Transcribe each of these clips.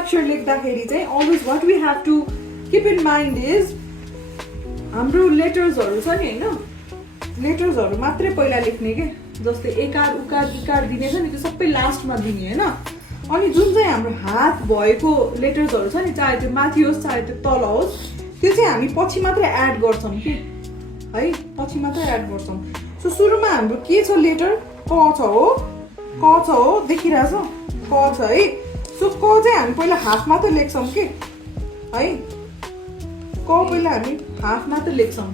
हस्ताक्षर लेख्दाखेरि चाहिँ always what we have to keep in mind is हाम्रो लेटर्सहरू छ नि हैन लेटर्सहरू मात्रै पहिला लेख्ने के जस्तै एकार उकार इकार दिने छ नि त्यो सबै लास्टमा दिने हैन अनि जुन चाहिँ हाम्रो हात भएको लेटर्सहरू छ नि चाहे त्यो माथि होस् चाहे त्यो तल होस् त्यो चाहिँ हामी पछि मात्रै एड गर्छौं कि है पछि मात्रै एड गर्छौं सो सुरुमा हाम्रो के छ लेटर क छ हो देखिरहेछ क छ है सो क चाहिँ हामी पहिला हाफ मात्रै लेख्छौं के है क पहिला हामी हाफ मात्रै लेख्छौं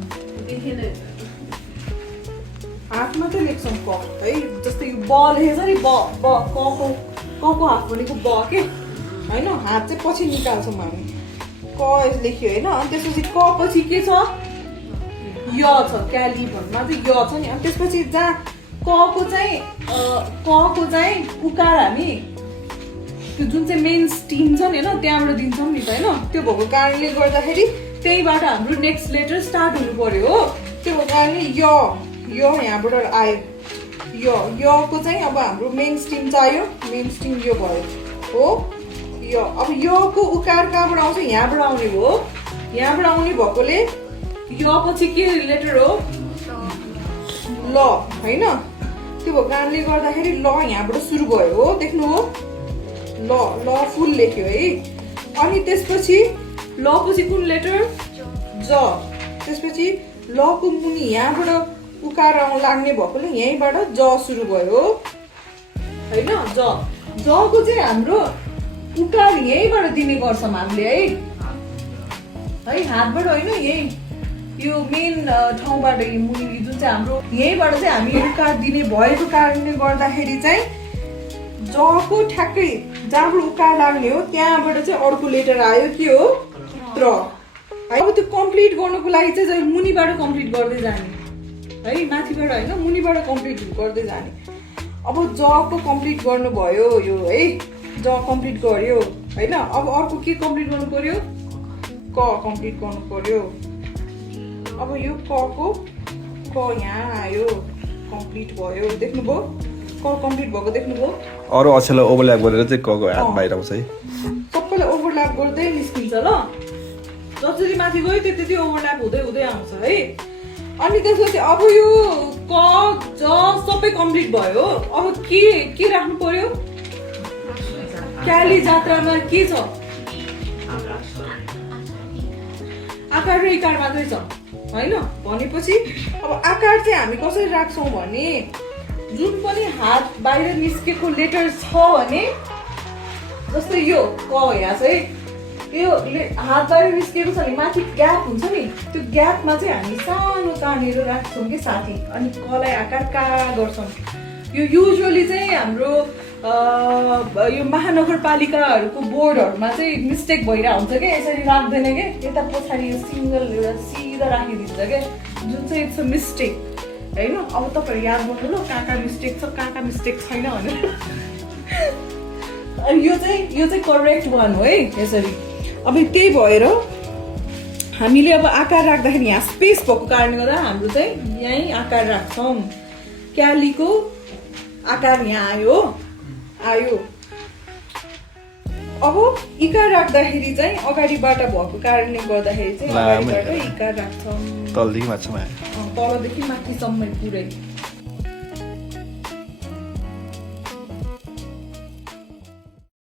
हाफ मात्रै लेख्छौं क है जस्तै यो ब लेखेछ नि ब कको हाफ भनेको ब के हैन हात चाहिँ पछि निकाल्छौं हामी क लेख्यो हैन अनि त्यसपछि क पछि के छ य छ क्याली भन्नुमा चाहिँ य छ नि अनि त्यसपछि जहाँ कको चाहिँ उकार हामी त्यो जुन चाहिँ मेन स्टिम छ नि हैन त्यहाँबाट दिन्छौं नि त हैन त्यो भएको कारणले गर्दाखेरि त्यहीबाट हाम्रो नेक्स्ट लेटर स्टार्ट हुनु पर्यो हो त्यो भएको कारणले य यहाँबाट आयो यको चाहिँ अब हाम्रो मेन स्टिम चाहियो मेन स्टिम यो भयो हो य अब यको उकार कहाँबाट आउँछ यहाँबाट आउने हो यहाँबाट आउने भएकोले य पछि के लेटर हो ल हैन त्यो भएको कारणले गर्दाखेरि ल यहाँबाट सुरु भयो हो देख्नु हो ल फुल लेख्यो है अनि त्यसपछि ल पछि कुन लेटर ज त्यसपछि ल को मुनि यहाँबाट उकार लाग्ने भएकोले यहीँबाट ज सुरु भयो हैन ज को चाहिँ हाम्रो उकार यहीँबाट दिने गर्छौं हामीले है हातबाट हैन यही यो मेन ठाउँबाट मुनि जुन चाहिँ हाम्रो यहीँबाट चाहिँ हामी उकार दिने भएको कारणले गर्दाखेरि चाहिँ ज को ठ्याक्कै जहाँबाट उकार लाग्ने हो त्यहाँबाट चाहिँ अर्को लेटर आयो के हो त्र अब त्यो कम्प्लिट गर्नको लागि चाहिँ मुनिबाट कम्प्लिट गर्दै जाने है माथिबाट हैन मुनिबाट कम्प्लिट गर्दै जाने अब ज को कम्प्लिट गर्नु भयो यो है ज कम्प्लिट गर्यो हैन अब अर्को के कम्प्लिट गर्नु पर्यो क कम्प्लिट गर्नु पर्यो अब यो क यहाँ आयो कम्प्लिट भयो देख्नुभयो क कम्प्लिट भएको देख्नुभयो अरु अक्षरलाई ओभरल्याप गरेर चाहिँ क को हात बाहिर आउँछ है सबैलाई ओभरल्याप गर्दै निस्किन्छ ल जसरी माथि गयो त्यति ओभरल्याप हुँदै आउँछ है अनि त्यसपछि अब यो क ज सबै कम्प्लिट भयो अब के राख्नु पर्यो क्याली जात्रामा के छ आकार र इकार मात्रै छ हैन भनेपछि अब आकार चाहिँ हामी कसरी राख्छौं भने जुन पनि हात बाहिर निस्केको लेटर छ भने जस्तै यो क यहाँ चाहिँ यो हात बाहिर निस्केको छ नि माथि ग्याप हुन्छ नि त्यो ग्यापमा चाहिँ हामी सानो कानेर राख्छौं के साथी अनि कलाई आकार का गर्छौं यो युजुअली चाहिँ हाम्रो यो महानगरपालिकाहरूको बोर्डहरुमा चाहिँ मिस्टेक भइरा हुन्छ के यसरी राख्दैन के यता पछाडी यो सिंगल एउटा सिधा राखिदिन्छ के जुन चाहिँ इट्स अ मिस्टेक हैन अब तपाईहरु याद गर्नु ल कहाँ मिस्टेक छ कहाँ मिस्टेक छैन भनेर अनि यो चाहिँ करेक्ट वान हो है यसरी अब त्यही भएर हामीले अब आकार राख्दाखेरि यहाँ स्पेस भएको कारणले गर्दा हाम्रो चाहिँ यही आकार राख्छौं क्यालीको आकार यहाँ आयो अब इकार राख्दाखेरि चाहिँ अगाडिबाट भएको कारणले गर्दाखेरि चाहिँ अगाडिबाट इकार राख्छौं तलदेखि माथिसम्म तलदेखि माथिसम्म पुरै